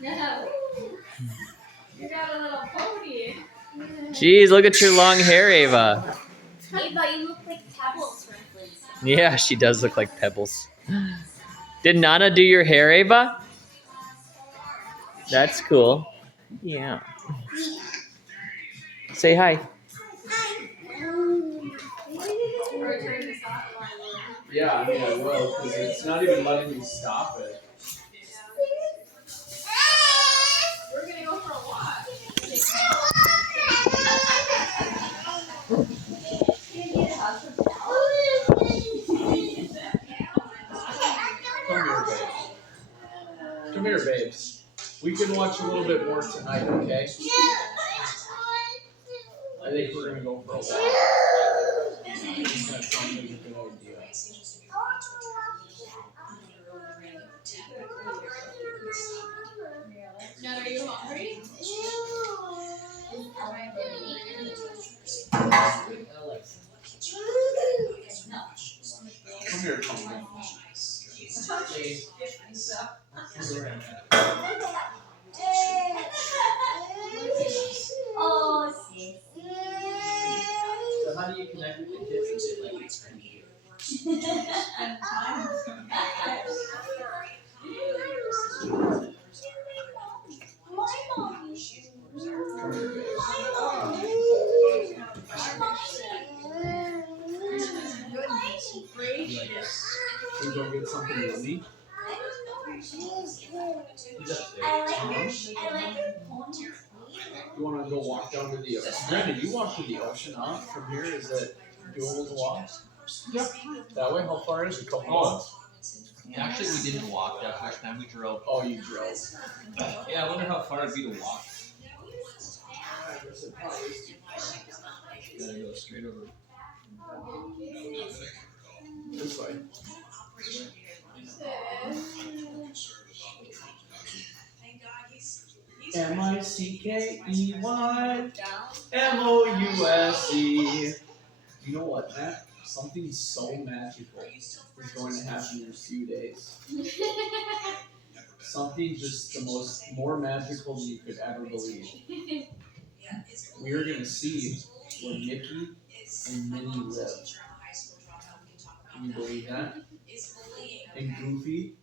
Yeah. You got a little pony. Jeez, look at your long hair, Ava. Ava, you look like pebbles, frankly. Yeah, she does look like pebbles. Did Nana do your hair, Ava? That's cool. Yeah. Say hi. Yeah, I mean I will, because it's not even letting me stop it. We're gonna go for a walk. Come here, babes. We can watch a little bit more tonight, okay? I think we're gonna go for a walk. That sounds like a good idea. Jen, are you hungry? Come here, Tony. Oh, sis. So how do you connect with the kids? Is it like we go get something to eat? You want to go walk down to the ocean? Brandon, you walk to the ocean, huh? From here, is it doable to walk? Yep. That way, how far is it? A couple miles? Actually, we didn't walk that first time. We drove. Oh, you drove. Yeah, I wonder how far it'd be to walk. Gotta go straight over. This way. MICKEYMOUSE. You know what, Matt? Something so magical is going to happen in a few days. Something just more magical than you could ever believe. We are going to see where Mickey and Minnie live. Can you believe that? And Goofy,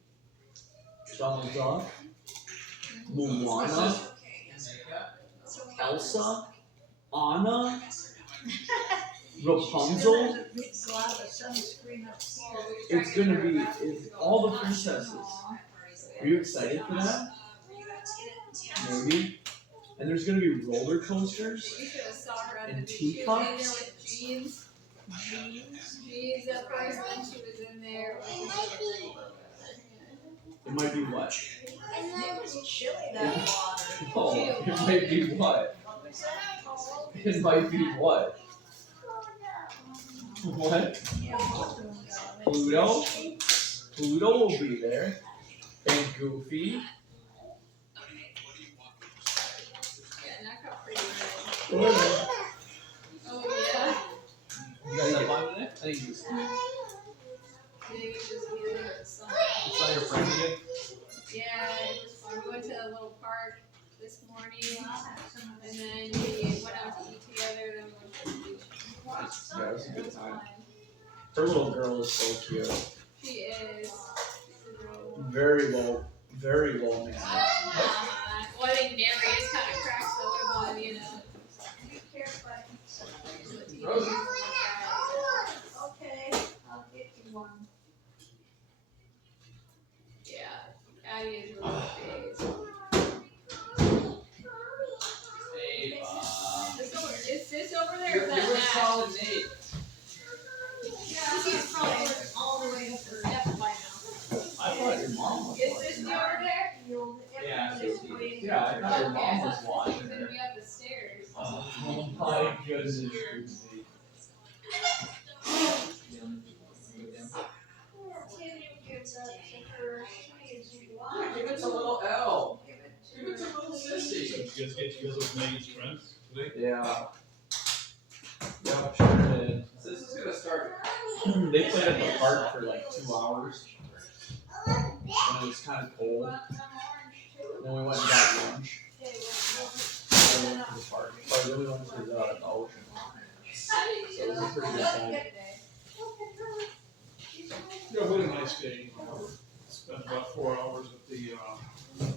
Donald Duck, Moana, Elsa, Anna, Rapunzel. It's gonna be all the princesses. Are you excited for that? Maybe. And there's gonna be roller coasters and teacups. Jeans at first, then she was in there. It might be what? Chilly that water. Oh, it might be what? It might be what? What? Pluto? Pluto will be there. And Goofy. Yeah, that got pretty red. Oh, Oh, yeah. You guys have fun with it? I think he's Maybe just either or something. You saw your friend again? Yeah, it was fun. We went to a little park this morning, and then we went out to eat together, then we went to the beach. Yeah, it was a good time. Her little girl is so cute. She is. Very low man. Well, I think Mary is kind of cracked the one, you know. Okay, I'll get you one. Yeah, Addie is really big. Is this over there? Or is that Matt? solid 8. Yeah, he's probably all the way up the steps by now. I thought your mom was Is watching this the her. over there? Yeah, Yeah, I thought your mom was watching She's her. gonna be up the stairs. Oh my goodness. Give it to little L. Give it to little sissy. You guys get together with Megan's friends today? Yeah. Yep, sure did. This is gonna start. They played at the park for like 2 hours. and it was kind of cold. Want some orange too? And then we went and got lunch. Okay, And we went to the park. Or then we went to the ocean. So it was a pretty good time. Yeah, we had a nice day. Spent about 4 hours at the,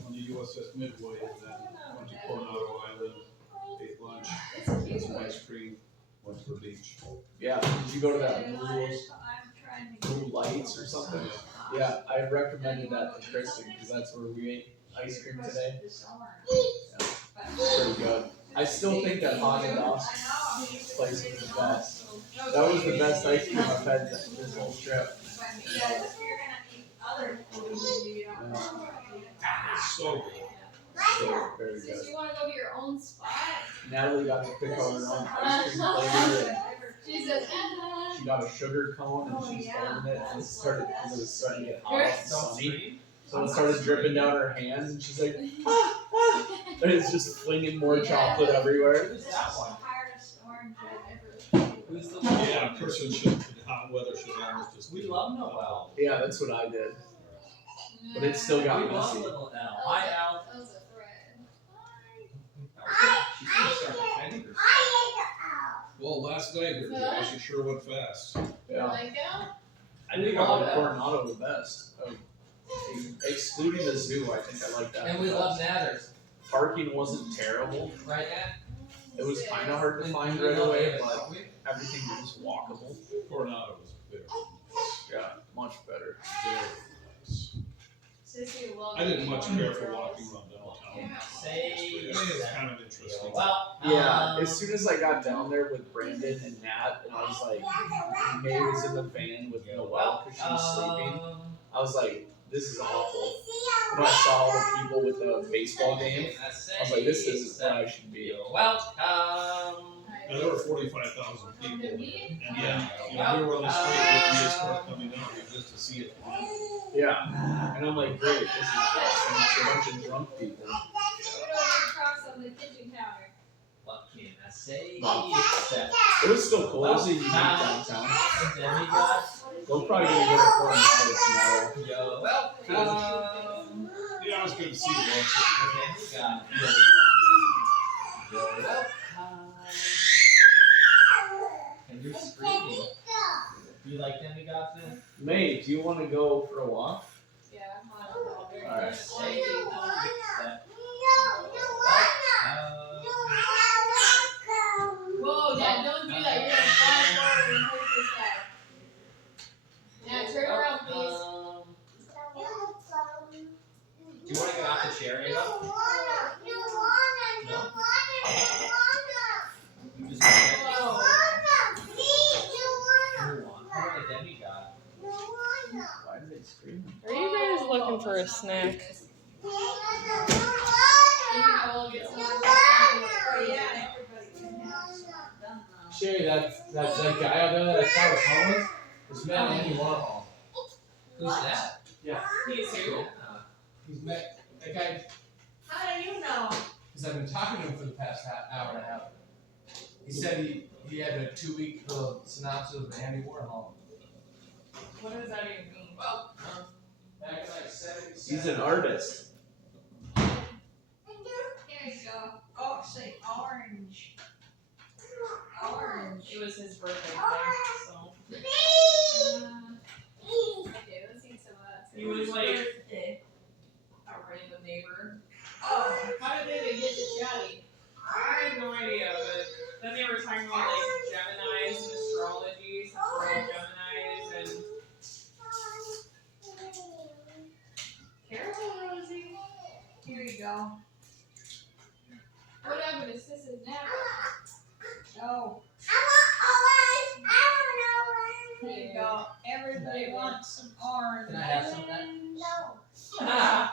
on the USS Midway, and then went to Coronado Island, ate lunch, had some ice cream, went to the beach. Yeah. Did you go to that I'm blue, trying to. blue lights or something? Yeah, I recommended that to Kristen because that's where we ate ice cream today. This orange. Pretty good. I still think that Haagen-Dazs place is the best. That was the best ice cream I've had this whole trip. But yeah, if you're gonna eat other food, maybe you don't want to eat it. So good. So, very Since good. you want to go to your own spot, Natalie got to pick out her own ice cream flavor. she says, She got a sugar cone and she's holding it and it started because it was starting to get hot and sunny. So it started dripping down her hands and she's like, ah, ah. And it's just flinging more chocolate everywhere. This is the hardest orange I've ever. Who's the Yeah, a person should, hot weather should almost just. We love Noel. Yeah, that's what I did. But it still got We love messy. little L. Hi, Al. that was a threat. She's gonna start defending herself. Well, last night, she sure went fast. Yeah. Like that? I think I love like that. Coronado the best. Excluding the zoo, I think I like that. And we the love best. Nathers, Parking wasn't terrible. right, Nat? It was kind of hard to find We right love away, Avis, but don't we? everything was walkable. Coronado was very, Yeah, much better. very nice. Sissy loves I didn't much care for girls. walking around downtown. Say It was kind of interesting. well, Yeah, as soon as I got down there with Brandon and Nat, and I was like, May was in the van with Noelle because she was sleeping. I was like, this is awful. When I saw all the people with the baseball game, I was like, this isn't where I should be. And there were 45,000 people there. Did we? And yeah, you know, we were on the street with the escort coming out just to see it. Yeah, and I'm like, great, this is awesome. It's a bunch of drunk people. We don't have cross on the kitchen counter. What can I say except It was still cool. It was a unique downtown. demigod? We're probably gonna go to Coronado tomorrow. Yo, Yeah, it was good to see you. demigod. Yo, and you're screaming. Do you like demigods then? May, do you want to go for a walk? Yeah, I'm on it. Alright. Say except. Whoa, Dad, don't do that. You're gonna fall forward and hurt yourself. Now turn around, please. Do you want to get off the chair, Ava? No? You just want to Whoa. move on. How about a demigod? Why did they scream? Are you guys looking for a snack? You know, we'll get some more. Yeah, everybody can have some done now. Sherry, that guy out there that I thought was homeless is met Andy Warhol. Who's that? He's who? Yeah. He's met that guy How do you know? because I've been talking to him for the past hour and a half. He said he had a 2-week synopsis of Andy Warhol. What does that even mean? Well, back in like 70s. He's an artist. Here you go. Oh, say orange. Orange. It was his birthday thing, so. Okay, let's eat some of that. He was like Birthday. a random neighbor. Oh, How did they even get to chatty? I have no idea, but then they were talking about like Geminis and astrology, since we're all Geminis, and careful, Rosie. here you go. What happened to Sis's nap? Oh, here you go. Everybody wants some orange. Can I have some of that?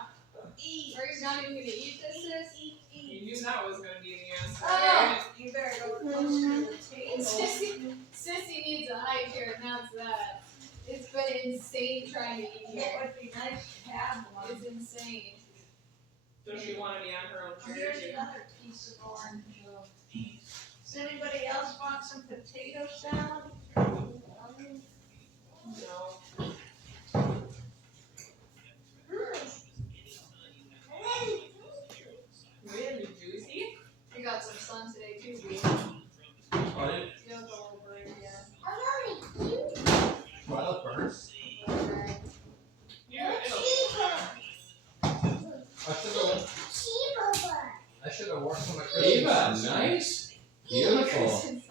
Eat. Are you not even gonna eat this, Sis? You knew that was gonna be the answer. Oh. You better go closer to the table. Sissy needs a high chair, and that's that. It's been insane trying to eat It here. would be nice to have one. It's insane. Does she want to be on her own chair Here's too? another piece of orange. Does anybody else want some potato salad? No. should have worn some of Christmas. Eva, nice. Beautiful.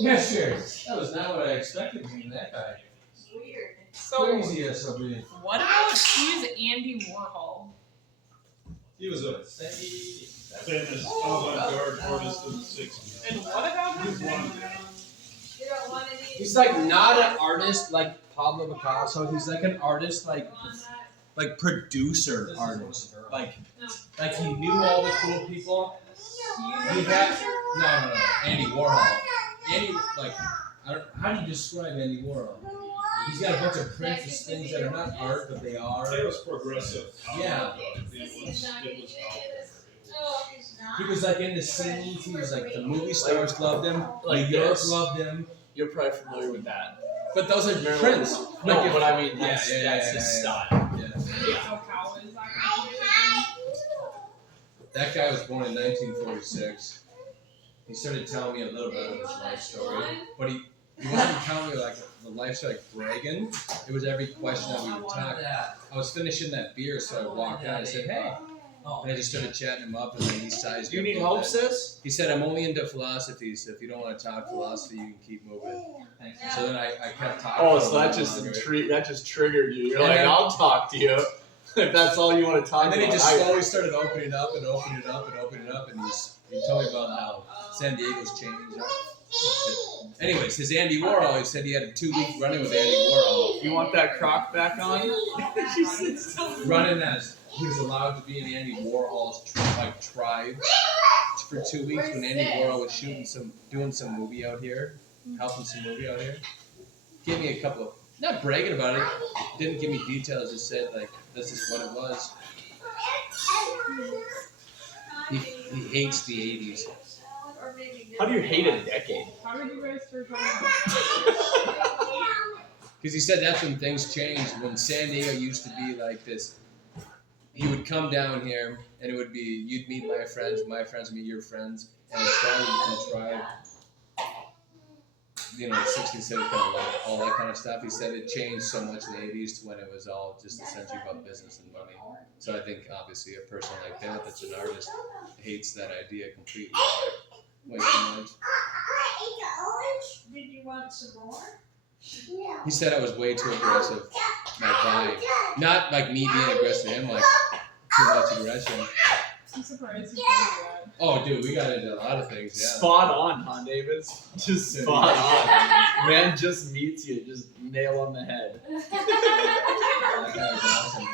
Yeah, sure. That was not what I expected from that guy. Weird. So, Crazy SOB. what about who's Andy Warhol? He was a famous avant-garde artist in the 60s. And what about him? You don't want any. He's like not an artist like Pablo Picasso. He's like an artist like producer artist. Like he knew all the cool people. He had no. Andy Warhol. Andy how do you describe Andy Warhol? He's got a bunch of prints, things that are not art, but they are. It was progressive. Yeah. It was out there. No, it's not. He was like in the scenes. He was like the movie stars loved him. Like New York this. loved him. You're probably familiar with that. But those are prints. No, Like if- but I mean, Yeah, that's, yeah, that's yeah, his yeah, style. Yeah. So how is that That guy was born in 1946. He started telling me a little bit of his life story, but he wasn't telling me like the life story like bragging. It was every question that we would talk. I was finishing that beer, so I walked out. I said, "Hey," and I just started chatting him up, and then he sized. You me need up a little help, bit. sis? He said, "I'm only into philosophy, so if you don't want to talk philosophy, you can keep moving." So then I kept talking. Oh, for so a that little just longer. that just triggered you. You're And like, then- I'll talk to you if that's all you want to talk And then about. he just slowly started opening up and opening it up and opening it up, and he told me about how San Diego's changed. Anyways, his Andy Warhol, he said he had a 2-week running with Andy Warhol. You want that croc back on? Running as he was allowed to be in Andy Warhol's tribe for 2 weeks when Andy Warhol was doing some movie out here, helping some movie out here. Gave me a couple of, not bragging about it, didn't give me details, just said like, this is what it was. He hates the 80s. Or maybe How do you hate a decade? How did you guys start talking Because he said that's when things changed. When San Diego used to be like this, you would come down here and it would be, you'd meet my friends would meet your friends, and a tribe, you know, 60s, 70s, kind of like all that kind of stuff. He said it changed so much in the 80s to when it was all just essentially about business and money. So I think obviously a person like that, that's an artist, hates that idea completely. Way too much. Did you want some more? He said I was way too aggressive. My vibe. Not like me being aggressive to him, like too much aggression. I'm surprised you told me that. Oh, dude, we got into a lot of things, yeah. Spot on, huh, Davis? Just spot on. Man just meets you, just nail on the head. That guy was awesome.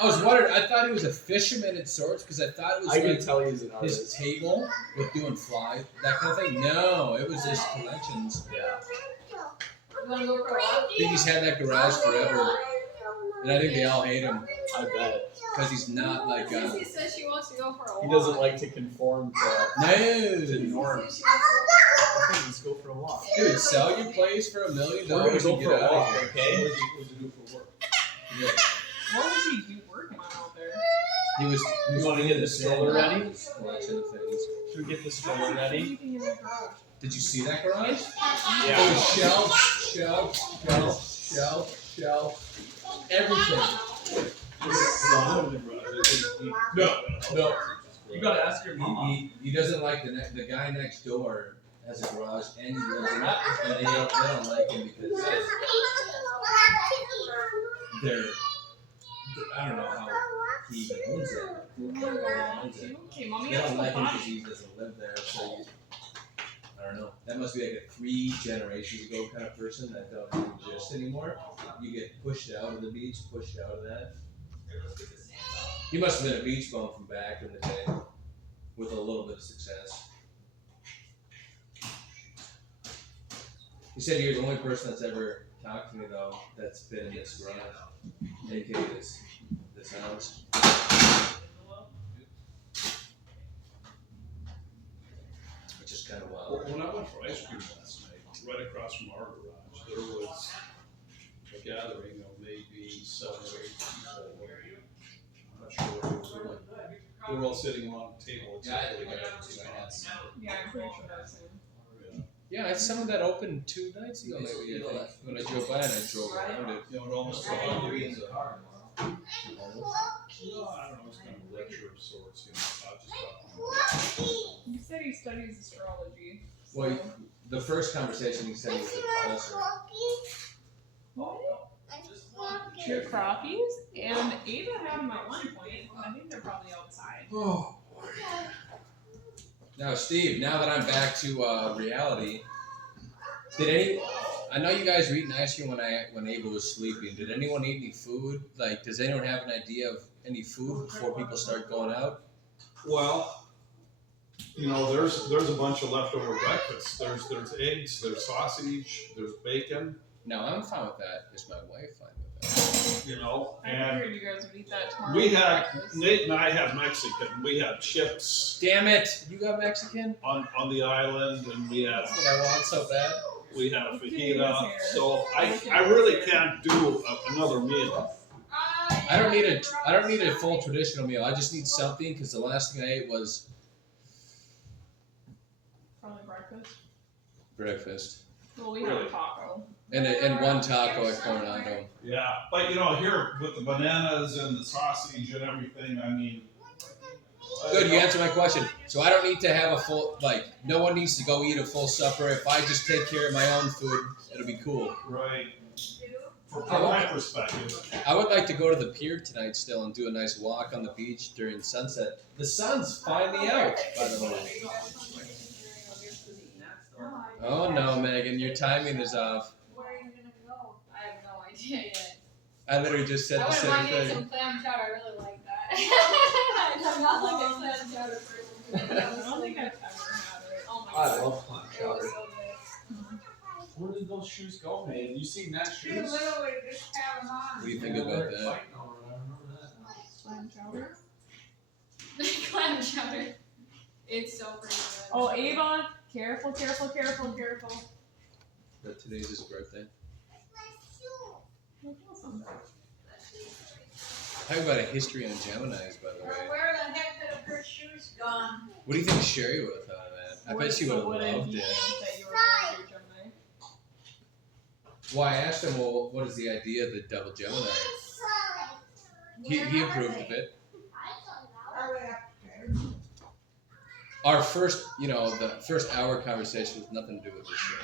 I was wondering, I thought he was a fisherman at sorts, because I thought it was I can like tell he's an his artist. table with doing fly, that kind of thing. No, it was his collections. Yeah. You wanna go for a walk? I think he's had that garage forever, and I think they all hate him, I bet. because he's not like, Sissy says she wants to go for a walk. He doesn't like to conform to no. norms. She wants Okay, let's go for a walk. Dude, sell your place for $1 million We're gonna and go get for a out walk, of here. okay? What did you do for work? Yeah. What would he do working on out there? He was You wanna get the stroller ready? Collection of things. Should we get the stroller ready? Anything in the garage? Did you see that garage? Yeah. It was shelf, everything. No. You gotta ask your He doesn't like the guy next door has a garage and he lives in it, and they don't like him because they're, I don't know how he even owns it. Okay, mommy They has don't the like him pot. because he doesn't live there, so I don't know. That must be like a 3 generations ago kind of person that don't exist anymore. You get pushed out of the beach, pushed out of that. He must have been a beach bum from back in the day with a little bit of success. He said you're the only person that's ever talked to me though that's been in this garage, aka this house. Which is kind of wild. When I went for ice cream last night, right across from our garage, there was a gathering of maybe 7 or 8 people. I'm not sure what they were doing. They were all sitting around the table. except for the guy that was Yeah, I'm pretty sure that's him. Yeah, it's some of that opened 2 nights ago maybe. I think. When I drove by and I drove around it. You know, it almost reminded me of I don't know, it's kind of a lecture of sorts, you know, about just about You said he studies astrology. So. Well, the first conversation he said he was a professor. Your crockies? And Ava had them at one point. I think they're probably outside. Oh. Now, Steve, now that I'm back to reality, I know you guys were eating ice cream when Ava was sleeping. Did anyone eat any food? Like, does anyone have an idea of any food before people start going out? Well, you know, there's a bunch of leftover breakfast. There's eggs, there's sausage, there's bacon. No, I'm fine with that. Is my wife fine with that? You know, I and figured you guys would eat that tomorrow. we for had breakfast. Nate and I had Mexican. We had chips Damn it! You got Mexican? on the island, and we had That's what I want so bad. we had a fajita. So I really can't do another meal. I don't need a full traditional meal. I just need something because the last thing I ate was Probably breakfast. breakfast Well, we had Really? a taco. and one taco at Coronado. Yeah, but you know, here with the bananas and the sausage and everything, I mean. Good, you answered my question. So I don't need to have a full no one needs to go eat a full supper. If I just take care of my own food, it'll be cool. Right. From my perspective. I would like to go to the pier tonight still and do a nice walk on the beach during sunset. The sun's finally out, by the way. Oh no, Megan, your timing is off. Where are you gonna go? I have no idea yet. I literally just said I the wouldn't same mind eating thing. some clam chowder. I really like that. I'm not like a clam chowder person. I don't think I've ever had it. Oh my god. love clam It was so good. Where did those shoes go, man? You seen that You shoes? literally just have them on. What do you think about that? Fighting over it, I remember that. Clam chowder. Clam chowder. It's so pretty good. Oh, Ava, careful, careful, careful, careful. But today's his birthday. Talk about a history on Geminis, by the way. Where the heck did her shoes gone? What do you think Sherry would have thought of that? I bet she would have loved you it. think that you were gonna do, Gemini? Well, I asked him, well, what is the idea of the double Gemini? He approved of it. Are we upstairs? Our first, the first hour conversation was nothing to do with this shit.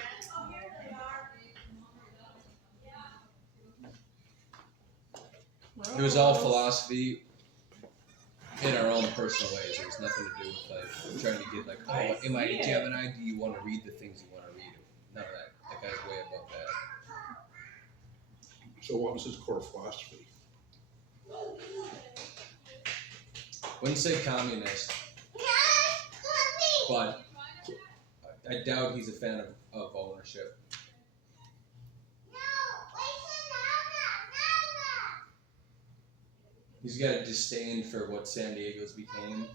It was all philosophy in our own personal ways. It was nothing to do with trying to get oh, am I a Gemini? Do you want to read the things you want to read? None of that. That guy's way above that. So what was his core philosophy? Wouldn't say communist, but I doubt he's a fan of ownership. He's got a disdain for what San Diego's became.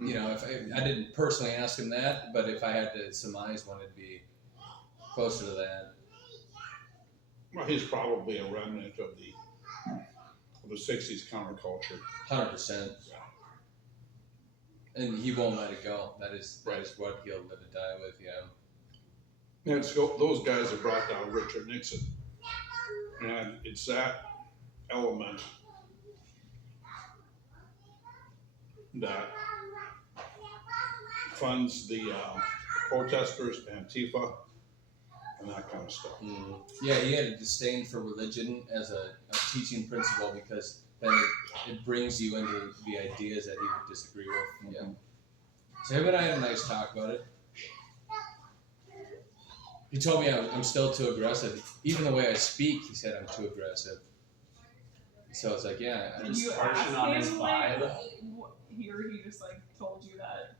If I didn't personally ask him that, but if I had to surmise one, it'd be closer to that. Well, he's probably a remnant of the '60s counterculture. 100%. And he won't let it go. That is what he'll live and die with, And it's those guys that brought down Richard Nixon. And it's that element that funds the protesters, Antifa, and that kind of stuff. Yeah, he had a disdain for religion as a teaching principle because then it brings you into the ideas that he would disagree with. Yeah. So him and I had a nice talk about it. He told me I'm still too aggressive. Even the way I speak, he said I'm too aggressive. So I was like, yeah. Did you harshing ask on his him, vibe. he just told you that?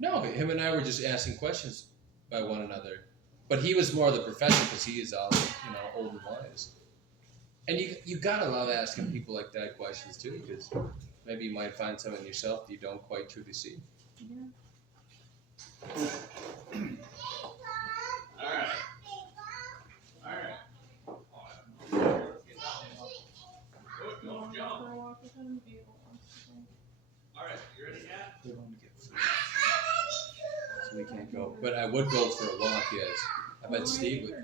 No, but him and I were just asking questions by one another. But he was more the professor because he is all, old and wise. And you gotta love asking people like that questions too, because maybe you might find something in yourself that you don't quite truly see. Yeah. Alright. Don't jump. Alright, you ready, Kat? We're going to get food. So we can't go. But I would go for a walk, yes. I bet Steve would.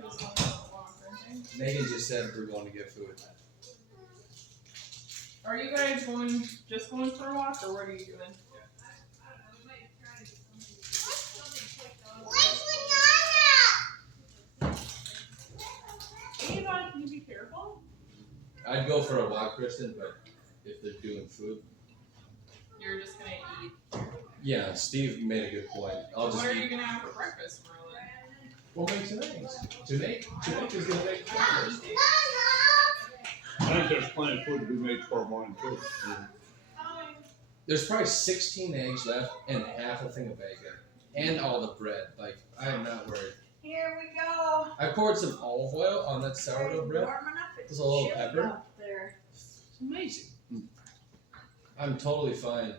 Megan just said we're going to get food. Are you guys just going for a walk, or what are you doing? Ava, can you be careful? I'd go for a walk, Kristen, but if they're doing food. You're just gonna eat. Yeah, Steve made a good point. I'll just What are you eat. gonna have for breakfast, Merlin? We'll make some eggs. Tonight is gonna make breakfast. I think there's plenty of food to be made tomorrow morning too. There's probably 16 eggs left and half a thing of bacon. And all the bread. Like, I am not worried. Here we go. I poured some olive oil on that sourdough bread. Warm enough, it's There's a little chilly pepper. up there. It's amazing. I'm totally fine.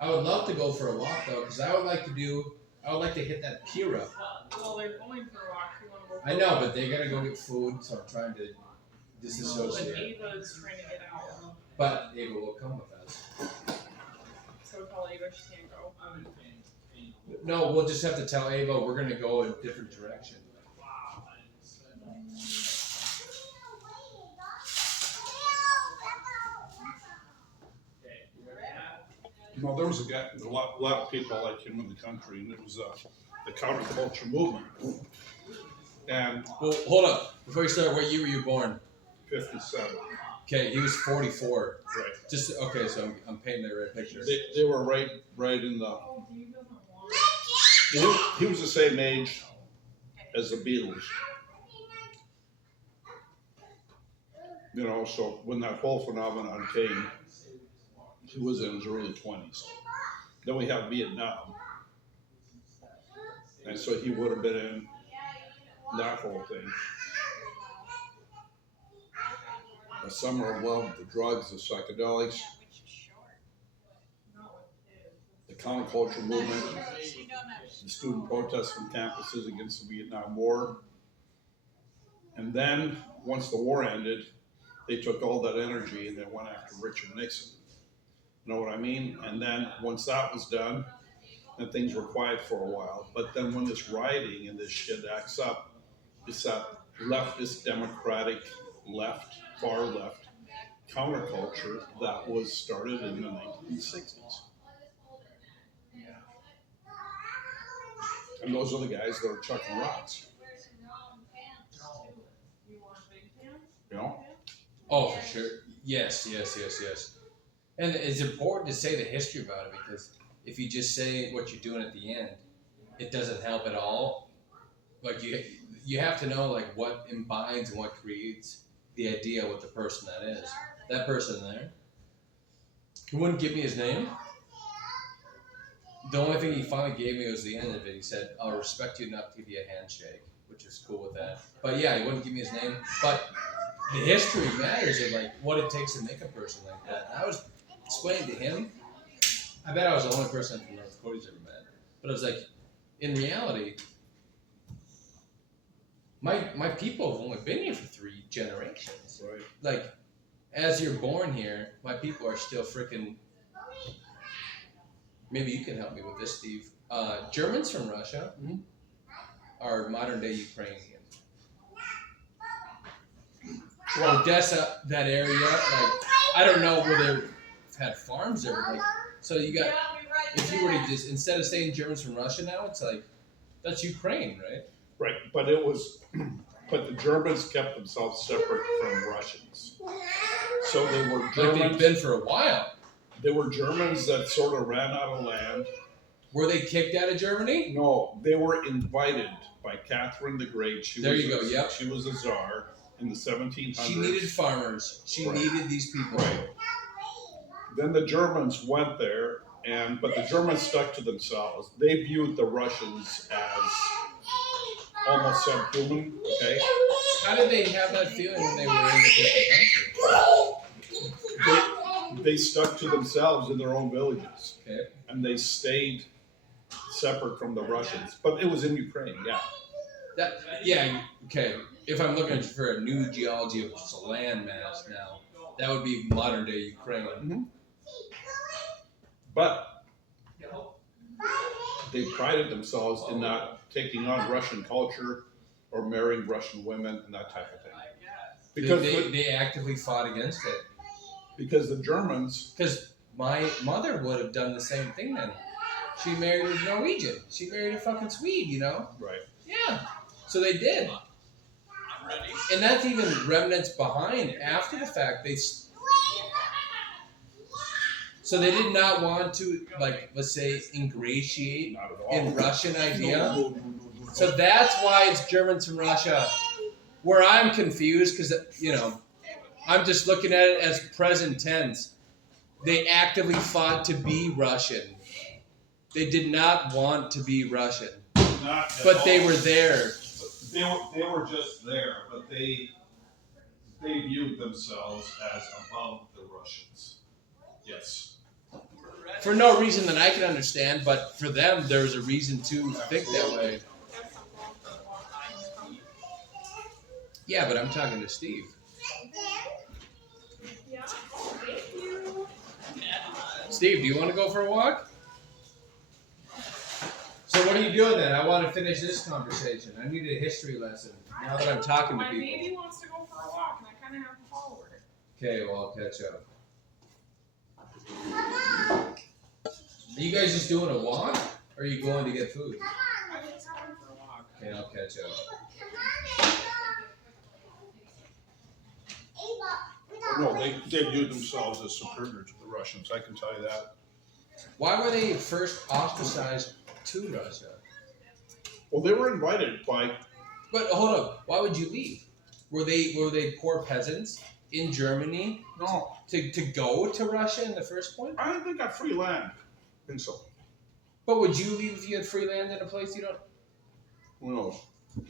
I would love to go for a walk though, because I would like to hit that pier up. Well, they're going for a walk. You wanna go for I a know, walk? but they gotta go get food, so I'm trying to But disassociate. Ava's trying to get out. But Ava will come with us. So tell Ava she can't go. No, we'll just have to tell Ava we're gonna go in a different direction. You know, there was a lot of people like him in the country, and it was the counterculture movement. And Well, hold up. Before you start, what year were you born? 57, Okay, he was 44. right? Just okay, so I'm painting the right picture. They were right in the. Oh, Dave doesn't want. He was the same age as the Beatles. You know, so when that whole phenomenon came, he was in his early 20s. Then we have Vietnam. And so he would have been in that whole thing. The summer of love, the drugs, the psychedelics, the counterculture movement, the student protests on campuses against the Vietnam War. And then, once the war ended, they took all that energy and they went after Richard Nixon. You know what I mean? And then, once that was done, then things were quiet for a while. But then when this rioting and this shit acts up, it's that leftist, democratic, far left counterculture that was started in the 1960s. And those are the guys that are chucking rocks, You want big pants? you know? Oh, for sure. Yes. And it's important to say the history about it because if you just say what you're doing at the end, it doesn't help at all. Like you have to know like what imbibes and what creates the idea of what the person that is. That person there, he wouldn't give me his name. The only thing he finally gave me was the end of it. He said, "I'll respect you enough to give you a handshake," which was cool with that. But yeah, he wouldn't give me his name. But the history matters of like what it takes to make a person like that. And I was explaining to him. I bet I was the only person from North Dakota he's ever met. But I was like, in reality, my people have only been here for 3 generations. Right. Like, as you're born here, my people are still freaking. Maybe you can help me with this, Steve. Germans from Russia are modern day Ukrainians. Well, Odessa, that area, like I don't know where they've had farms there, but like so you got. If you were to just instead of saying Germans from Russia now, it's like that's Ukraine, right? Right, but it was, but the Germans kept themselves separate from Russians. So they were Like they've Germans. been for a while. They were Germans that sort of ran out of land. Were they kicked out of Germany? No, they were invited by Catherine the Great. There you go, yep. She was a czar in the 1700s. She needed farmers. She Right. needed these people. Right. Then the Germans went there, but the Germans stuck to themselves. They viewed the Russians as almost subhuman. Okay, How did they have that feeling when they were in a different country? they stuck to themselves in their own villages, Okay. and they stayed separate from the Russians. But it was in Ukraine, yeah. Okay. If I'm looking for a new geology of just a landmass now, that would be modern day Ukraine. But they prided themselves in not taking on Russian culture or marrying Russian women and that type of thing. Because They actively fought against it. Because the Germans, Because my mother would have done the same thing then. She married a Norwegian. She married a fucking Swede, you know? right? Yeah. So they did. And that's even remnants behind after the fact. So they did not want to, like, let's say, ingratiate Not at all. in Russian idea. No. So that's why it's Germans from Russia. Where I'm confused, because, you know, I'm just looking at it as present tense. They actively fought to be Russian. They did not want to be Russian. Not at But they all. were there. They were just there, but they viewed themselves as above the Russians. Yes. For no reason that I can understand, but for them, there's a reason to think that way. Yeah, but I'm talking to Steve. Yeah. Thank you. Steve, do you want to go for a walk? So what are you doing then? I want to finish this conversation. I need a history lesson now that I'm talking to My people. baby wants to go for a walk, and I kind of have to follow her. Okay, well, I'll catch up. Are you guys just doing a walk? Or are you going to get food? I'm just having for a walk. Okay, I'll catch up. No, they viewed themselves as superior to the Russians. I can tell you that. Why were they first ostracized to Russia? Well, they were invited by. But hold up, why would you leave? Were they poor peasants in Germany No, to go to Russia in the first point? I think they got free land. I think so. But would you leave if you had free land in a place you don't? Who knows?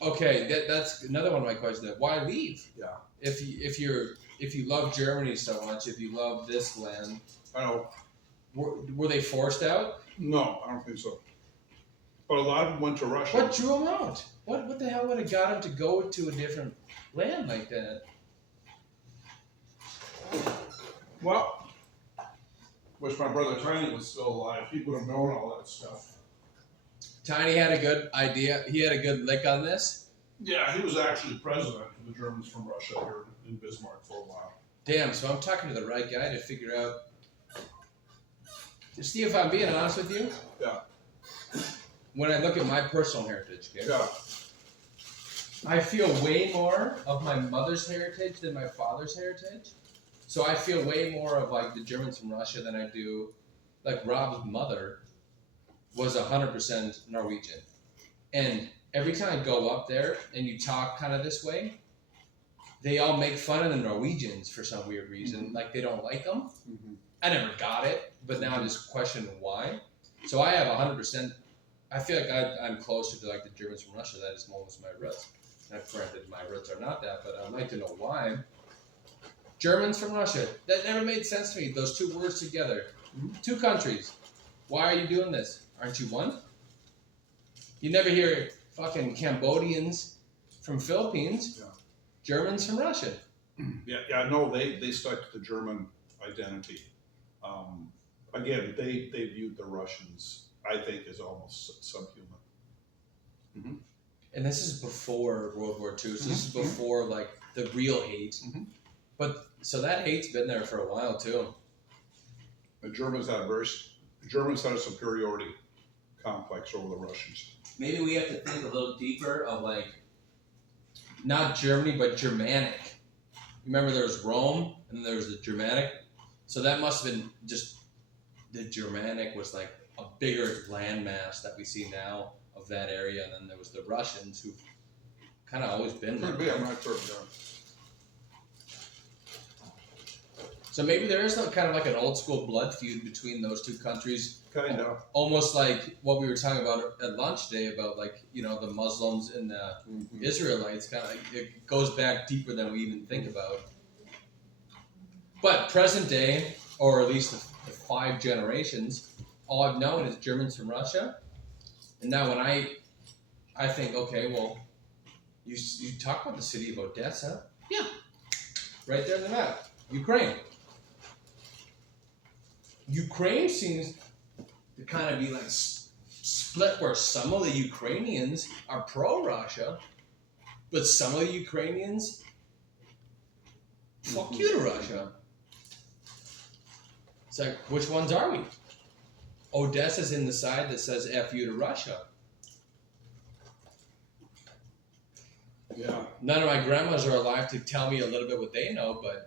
Okay, that's another one of my questions. Why leave? Yeah. If you love Germany so much, if you love this land, I know. were they forced out? No, I don't think so. But a lot of them went to Russia. What drew them out? What the hell would have got them to go to a different land like that? Well, wish my brother Tiny was still alive. He would have known all that stuff. Tiny had a good idea. He had a good lick on this. Yeah, he was actually president of the Germans from Russia here in Bismarck for a while. Damn, so I'm talking to the right guy to figure out. To see if I'm being honest with you. Yeah. When I look at my personal heritage, okay? Yeah. I feel way more of my mother's heritage than my father's heritage. So I feel way more of like the Germans from Russia than I do. Like Rob's mother was 100% Norwegian. And every time I go up there and you talk kind of this way, they all make fun of the Norwegians for some weird reason. Like they don't like them. Mm-hmm. I never got it, but now I'm just questioning why. So I have 100%. I feel like I'm closer to like the Germans from Russia. That is most of my roots. Now, granted, my roots are not that, but I'd like to know why. Germans from Russia. That never made sense to me. Those two words together. Two countries. Why are you doing this? Aren't you one? You never hear fucking Cambodians from Philippines. Yeah. Germans from Russia. Yeah, no, they stuck to the German identity. Again, they viewed the Russians, I think, as almost subhuman. And this is before World War II, so this is before like the real hate. But so that hate's been there for a while too. The Germans had a superiority complex over the Russians. Maybe we have to think a little deeper of like not Germany but Germanic. Remember there was Rome and then there was the Germanic. So that must have been just the Germanic was like a bigger landmass that we see now of that area, and then there was the Russians who've kind of always been Could there. be, I'm not sure. So maybe there is kind of like an old school blood feud between those two countries. Kind of. Almost like what we were talking about at lunch today about like, you know, the Muslims and the Israelites. Kind of, it goes back deeper than we even think about. But present day, or at least the 5 generations, all I've known is Germans from Russia. And now when I think, okay, well, you talk about the city of Odessa. Yeah. Right there in the map. Ukraine. Ukraine seems to kind of be like split where some of the Ukrainians are pro-Russia, but some of the Ukrainians fuck you to Russia. It's like, which ones are we? Odessa's in the side that says F you to Russia. Yeah. None of my grandmas are alive to tell me a little bit what they know, but